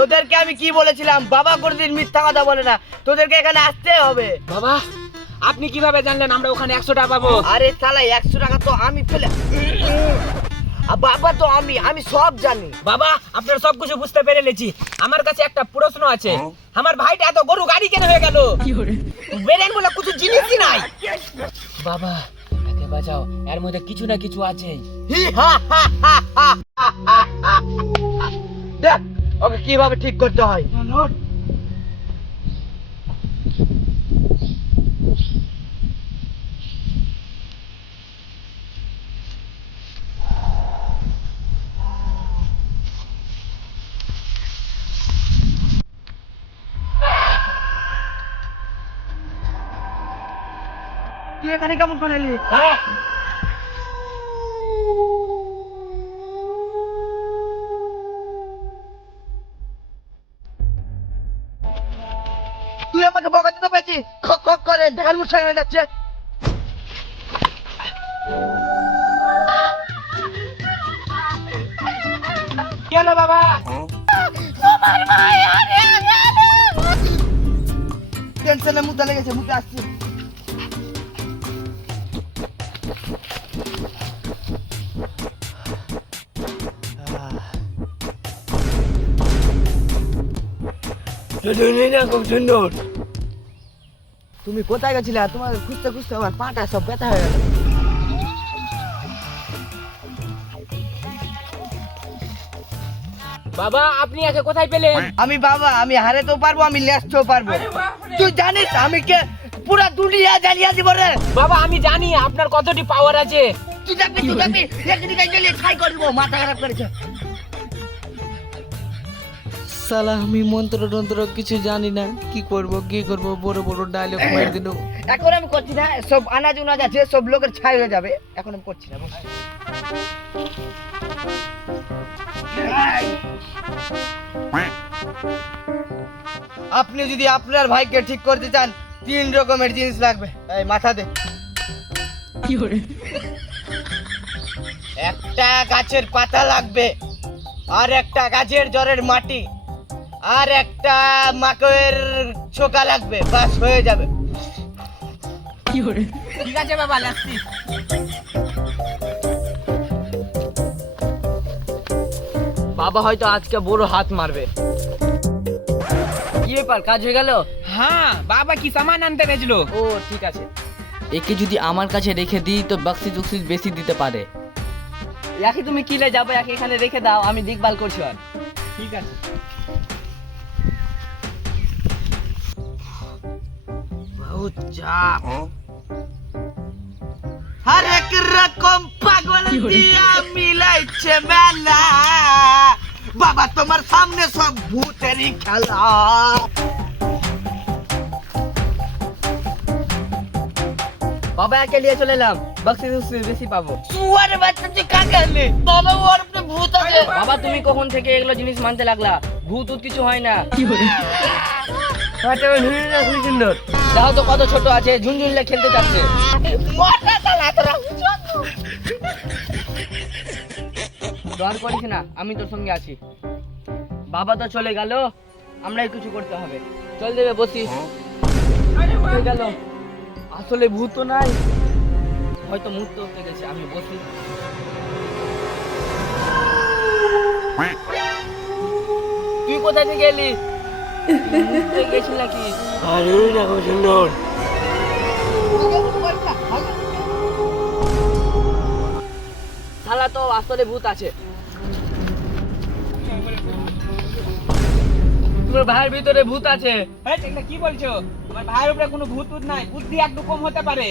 তোদেরকে আমি কি বলেছিলাম, বাবা কোনদিন মিথ্যা কথা বলে না, তোদেরকে এখানে আসতে হবে। বাবা আপনি কিভাবে জানলেন আমরা ওখানে 100 টাকা পাবো? আরে শালা 100 টাকা তো আমি ফেলে বাবা তো আমি সব জানি। বাবা আপনার সবকিছু বুঝতে পেরে লেছি। আমার কাছে একটা প্রশ্ন আছে, আমার ভাইটা এত গরু গাড়ি কেন হয়ে গেল? বেরেন বলে কিছু জিনিসই নাই। বাবা একে বাঁচাও, এর মধ্যে কিছু না কিছু আছে। দেখ ওকে কিভাবে ঠিক করতে হয়। তুই এখানে কেমন করে এলি? তুই আমাকে বকা দিতে পেরেছিস, খক খক করে ঢাল মুছানো যাচ্ছে। কি হলো বাবা? টেনশনে মুতে লেগেছে, মুতে আসছে। খুব সুন্দর। তুমি কোথায় গেছিলে? তোমার খুঁজতে খুঁজতে আমার পাটা সব ব্যথা হয়ে গেল। বাবা আপনি একে কোথায় পেলেন? আমি বাবা, আমি হারাতেও পারবো, আমি লেসতেও পারবো। তুই জানিস আমি কে? পুরা দুনিয়া জ্বালিয়ে দিব রে। বাবা আমি জানি আপনার কতটি পাওয়ার আছে। তুই যাবি একদিকে জ্বালিয়ে ছাই করে দিব, মাথা খারাপ করেছে। সালা আমি মন্ত্র টন্ত্র কিছু জানি না, কি করব বড় বড় ডায়লগ মেরে দিল। এখন আমি করছি না, সব আনাজ উনাজ আছে, সব লোকের ছাই হয়ে যাবে। এখন আমি করছি না, বস। আপনি যদি আপনার ভাইকে ঠিক করতে চান 3 রকমের জিনিস লাগবে। এই মাথা দে। কি করে? একটা গাছের পাতা লাগবে, আর একটা গাছের জড়ের মাটি, আর একটা মাকের ছোকা লাগবে, বাস হয়ে যাবে। কি করে? ঠিক আছে বাবা লাগছি। বাবা হয়তো আজকে বড় হাত মারবে। কি ব্যাপার, কাজ হয়ে গেল? হ্যাঁ বাবা কি সামান আনতে গেছিল। ও ঠিক আছে। একে যদি আমার কাছে রেখে দিই তো বক্সিস উক্সিস বেশি দিতে পারে। ইয়াকে তুমি কিলে যাবে, ইয়াকে এখানে রেখে দাও, আমি দেখভাল করছি। আর ঠিক আছে। বহুত চাপ। হরেক রকম পাগল দিয়া মিলাইছে মেলা, বাবা তোমার সামনে সব ভূতেরই খেলা। বাবা একে নিয়ে চলে এলাম, বক্সিস বেশি পাবো। সুয়ারে বাচ্চা তুই কাকে আনলি? বাবা ওর উপরে ভূত আছে। বাবা তুমি কখন থেকে এগুলো জিনিস মানতে লাগলা? ভূত কিছু হয় না। কি করে? খুবই সুন্দর। দেখো তো কত ছোট আছে, ঝুনঝুনলে খেলতে যাচ্ছে। ডর করিস না, আমি তোর সঙ্গে আছি। বাবা তো চলে গেল, আমরাই কিছু করতে হবে। চল দেবে, বসিস। চলে গেল, আসলে ভূত তো নাই, হয়তো মুক্ত হতে গেছে। আমি বসি। তুই কোথায় থেকে এলি? মুক্ত গেছিল নাকি? আরে না, খুব সুন্দর। শালা তো আসলে ভূত আছে। তোমার ভাইয়ের ভিতরে ভূত আছে। এই এটা কি বলছো? আমার ভাইয়ের উপরে কোনো ভূত নাই, বুদ্ধি একটু কম হতে পারে।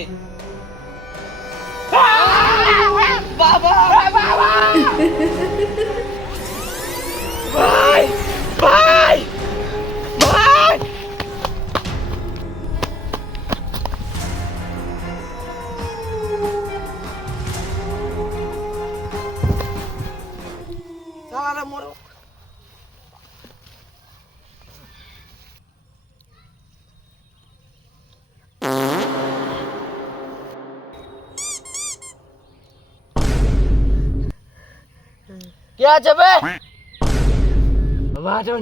বাবা ভাই ভাই ভাই, শালারা মরো। কে আছে বে? বাবাটা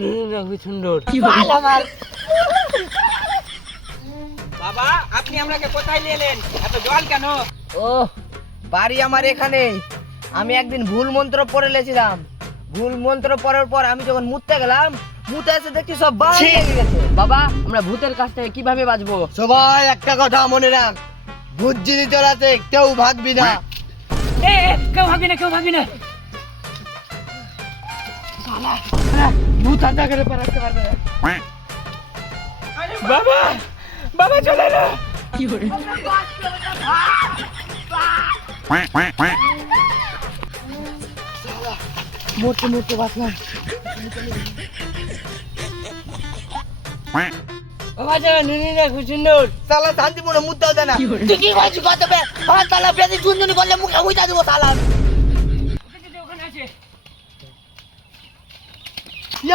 সুন্দর। বাবা আপনি আমাকে কোথায় নিয়ে এলেন? এত জল কেন? ও বাড়ি আমার এখানে। আমি একদিন ভুল মন্ত্র পড়ে লেছিলাম। ভুল মন্ত্র পড়ার পর আমি যখন মুততে গেলাম, মুতে এসে দেখছি সব বাল লেগে গেছে। বাবা আমরা ভূতের কাছ থেকে কিভাবে বাঁচবো? সবাই একটা কথা মনে রাখ, ভূত যদি চলাতে কেউ ভাগবি না। কেউ ভাবি না, কেউ ভাবি না। ভূত হাতে করে পারাতে পারবে না। বাবা বাবা চলে এলো। মরতে মরতে বাঁচলাম। বাবা চলে নিনি না খুব সুন্দর। সালা শান্তি মনে মুদ্দা হতে না। তুই কি বলছিস কত বে? আমার তালা বেশি ঝুনঝুনি করলে মুখে উইটা দেবো সালা। ওখানে আছে।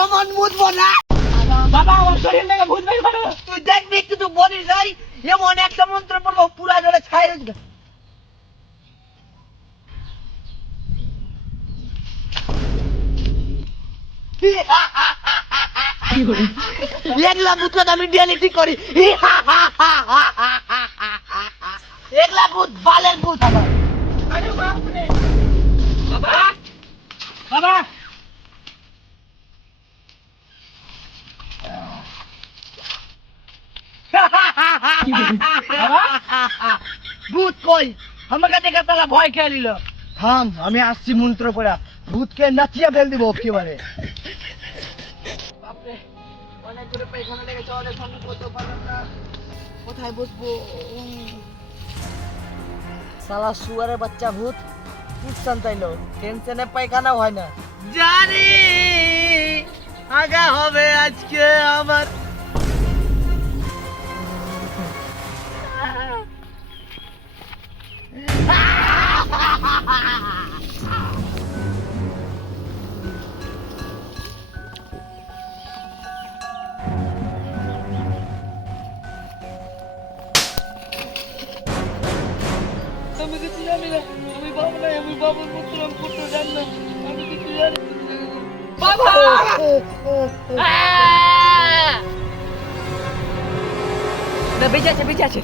এমন মুদবো না। বাবা আমার শরীর থেকে ভূত বের করো। তুই দেখবি কিছু বলিস নাই, এমন একটা মন্ত্র পড়বো পুরা জলে ছাই রয়েছে। এগুলা ভূত আমি ডেলি ঠিক করি। এগুলা ভূত বালের ভূত আমার। আরে বাপরে। বাবা বাবা ভূত কই? আমাকে দেখে তারা ভয় খেয়ে নিল। থাম, আমি আসছি মন্ত্র পড়া। ভূতকে নাচিয়ে ফেল দিব একেবারে। বাপরে অনেক করে পায়খানা লেগেছে, অনেক সময় করতে পারলাম না। কোথায় বসবো? সালা শুয়ারের বাচ্চা ভূত কুচ্ছান তাইলো, টেনশনে পায়খানা হয় না। জানি আগা হবে আজকে আমার। আমি কিছু জানি না, আমি বাবু নাই, আমি বাবুর পুত্র, আমি পুত্র জানি না, আমি কিছু জানি না। বাবা না বেঁচে আছে, বেঁচে আছে।